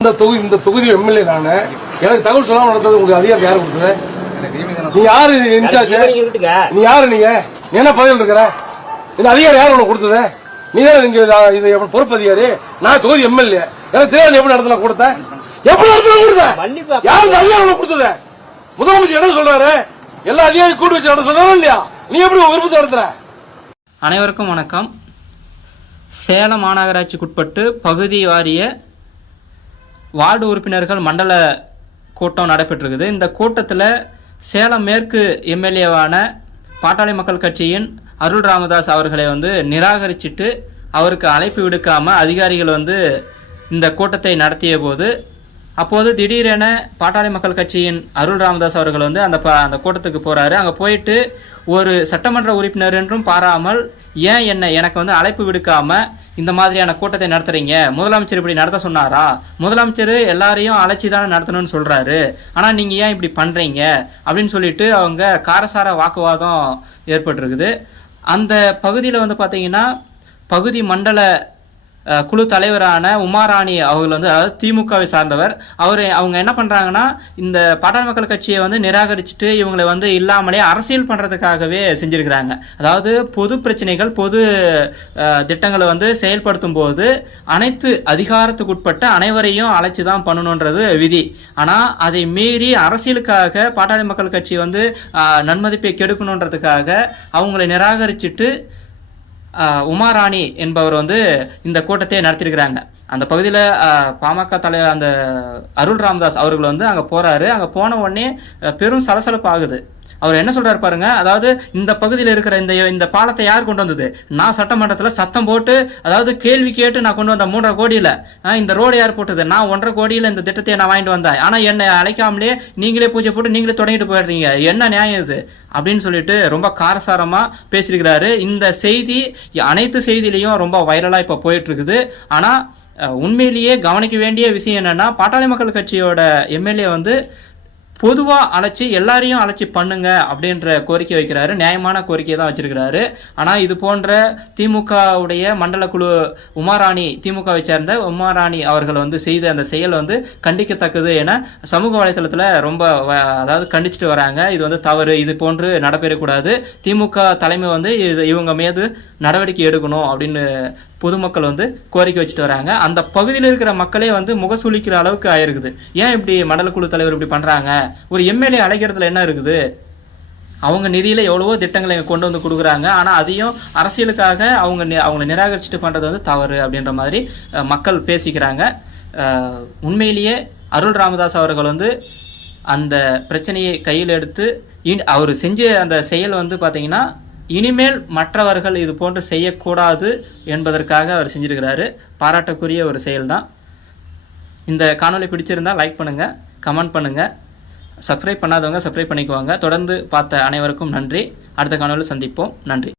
இந்த தொகுதி இந்த தொகுதி எம்எல்ஏ நானு. எனக்கு தகவல் சொல்லாம நடந்தது உங்களுக்கு அதிகாரம் யாரு கொடுத்தது? நீ யாரு இன்சார்ஜ்? நீ யாரு நீங்க? நீ என்ன பதவியில் இருக்கிற? இந்த அதிகாரம் யாரு உனக்கு கொடுத்தது? நீ தானே இங்க இதா- எப்படி பொறுப்பு அதிகாரி? நான் தொகுதி எம்எல்ஏ எனக்கு தெரியாது எப்படி நடத்தலாம் கொடுத்த? எப்படி நடத்தலாம் கொடுத்த? மன்னிப்பு அப்ப- யாரு இந்த அதிகாரம் உனக்கு கொடுத்தது? முதலமைச்சர் என்ன சொல்றாரு? எல்லா அதிகாரி கூட்டு வச்சு நடத்த சொல்றாரு இல்லையா? நீ எப்படி உன் விருப்பத்தை நடத்துற? அனைவருக்கும் வணக்கம். சேலம் மாநகராட்சிக்குட்பட்டு பகுதி வாரிய வார்டு உறுப்பினர்கள் மண்டல கூட்டம் நடைபெற்றிருக்குது. இந்த கூட்டத்தில் சேலம் மேற்கு எம்எல்ஏவான பாட்டாளி மக்கள் கட்சியின் அருள் ராமதாஸ் அவர்களை வந்து நிராகரிச்சிட்டு அவருக்கு அழைப்பு விடுக்காமல் அதிகாரிகள் வந்து இந்த கூட்டத்தை நடத்திய போது அப்போது திடீரென பாட்டாளி மக்கள் கட்சியின் அருள் ராமதாஸ் அவர்கள் வந்து அந்த ப- அந்த கூட்டத்துக்கு போறாரு. அங்க போயிட்டு ஒரு சட்டமன்ற உறுப்பினர் என்றும் பாராமல் ஏன் என்ன எனக்கு வந்து அழைப்பு விடுக்காம இந்த மாதிரியான கூட்டத்தை நடத்துறீங்க? முதலமைச்சர் இப்படி நடத்த சொன்னாரா? முதலமைச்சர் எல்லாரையும் அழைச்சி தானே நடத்தணும்னு சொல்றாரு. ஆனா நீங்க ஏன் இப்படி பண்றீங்க? அப்படின்னு சொல்லிட்டு அவங்க காரசார வாக்குவாதம் ஏற்பட்டிருக்குது. அந்த பகுதியில் வந்து பார்த்தீங்கன்னா பகுதி மண்டல குழு தலைவரான உமாராணி அவர்கள் வந்து அதாவது திமுகவை சார்ந்தவர். அவர் அவங்க என்ன பண்ணுறாங்கன்னா இந்த பாட்டாளி மக்கள் கட்சியை வந்து நிராகரிச்சுட்டு இவங்களை வந்து இல்லாமலே அரசியல் பண்ணுறதுக்காகவே செஞ்சுருக்கிறாங்க. அதாவது பொது பிரச்சனைகள் பொது திட்டங்களை வந்து செயல்படுத்தும் போது அனைத்து அதிகாரத்துக்குட்பட்ட அனைவரையும் அழைச்சி தான் பண்ணணுன்றது விதி. ஆனால் அதை மீறி அரசியலுக்காக பாட்டாளி மக்கள் கட்சி வந்து நன்மதிப்பை கெடுக்கணுன்றதுக்காக அவங்களை நிராகரிச்சுட்டு உமாராணி என்பவர் வந்து இந்த கூட்டத்தை நடத்தியிருக்கிறாங்க. அந்த பகுதியில் பாமக தலைவர் அந்த அருள் ராமதாஸ் அவர்கள் வந்து அங்கே போகிறாரு அங்கே போன உடனே பெரும் சலசலப்பு ஆகுது. அவர் என்ன சொல்றாரு பாருங்க? அதாவது இந்த பகுதியில் இருக்கிற இந்த இந்த பாலத்தை யார் கொண்டு வந்தது? நான் சட்டமன்றத்தில் சத்தம் போட்டு அதாவது கேள்வி கேட்டு நான் கொண்டு வந்த மூன்றரை கோடியில் இந்த ரோடு யார் போட்டது? நான் ஒன்றரை கோடியில் இந்த திட்டத்தை நான் வாங்கிட்டு வந்தேன். ஆனால் என்னை அழைக்காமலே நீங்களே பூஜை போட்டு நீங்களே தொடங்கிட்டு போயிடுறீங்க. என்ன நியாயம் இது? அப்படின்னு சொல்லிட்டு ரொம்ப காரசாரமாக பேசியிருக்கிறாரு. இந்த செய்தி அனைத்து செய்தியிலையும் ரொம்ப வைரலாக இப்போ போயிட்டு இருக்குது ஆனால் உண்மையிலேயே கவனிக்க வேண்டிய விஷயம் என்னன்னா பாட்டாளி மக்கள் கட்சியோட எம்எல்ஏ வந்து பொதுவாக அழைச்சி எல்லாரையும் அழைச்சி பண்ணுங்க அப்படின்ற கோரிக்கை வைக்கிறாரு. நியாயமான கோரிக்கையை தான் வச்சிருக்கிறாரு. ஆனால் இது போன்ற திமுகவுடைய மண்டல குழு உமாராணி திமுகவை சேர்ந்த உமாராணி அவர்கள் வந்து செய்த அந்த செயல் வந்து கண்டிக்கத்தக்கது என சமூக வலைத்தளத்தில் ரொம்ப வ- அதாவது கண்டிச்சுட்டு வராங்க. இது வந்து தவறு இது போன்று நடைபெறக்கூடாது திமுக தலைமை வந்து இது இவங்க மீது நடவடிக்கை எடுக்கணும் அப்படின்னு பொதுமக்கள் வந்து கோரிக்கை வச்சுட்டு வராங்க. அந்த பகுதியில் இருக்கிற மக்களே வந்து முகசூலிக்கிற அளவுக்கு ஆயிருக்குது. ஏன் இப்படி மண்டல குழு தலைவர் இப்படி பண்ணுறாங்க ஒரு எம்எல்ஏ அழைக்கிறதுல என்ன இருக்குது? அவங்க நிதியில் எவ்வளவோ திட்டங்களை கொண்டு வந்து கொடுக்குறாங்க. ஆனால் அதையும் அரசியலுக்காக அவங்க அவங்கள நிராகரிச்சுட்டு பண்ணுறது வந்து தவறு அப்படின்ற மாதிரி மக்கள் பேசிக்கிறாங்க. உண்மையிலேயே அருள் ராமதாஸ் அவர்கள் வந்து அந்த பிரச்சனையை கையில் எடுத்து இனி- அவர் செஞ்ச அந்த செயல் வந்து பார்த்தீங்கன்னா இனிமேல் மற்றவர்கள் இது போன்று செய்யக்கூடாது என்பதற்காக அவர் செஞ்சிருக்கிறாரு. பாராட்டக்குரிய ஒரு செயல்தான். இந்த காணொலி பிடிச்சிருந்தா லைக் பண்ணுங்கள் கமெண்ட் பண்ணுங்கள் சப்ஸ்கிரைப் பண்ணாதவங்க சப்ஸ்கிரைப் பண்ணிக்குவாங்க. தொடர்ந்து பார்த்த அனைவருக்கும் நன்றி. அடுத்த காணொளி சந்திப்போம். நன்றி.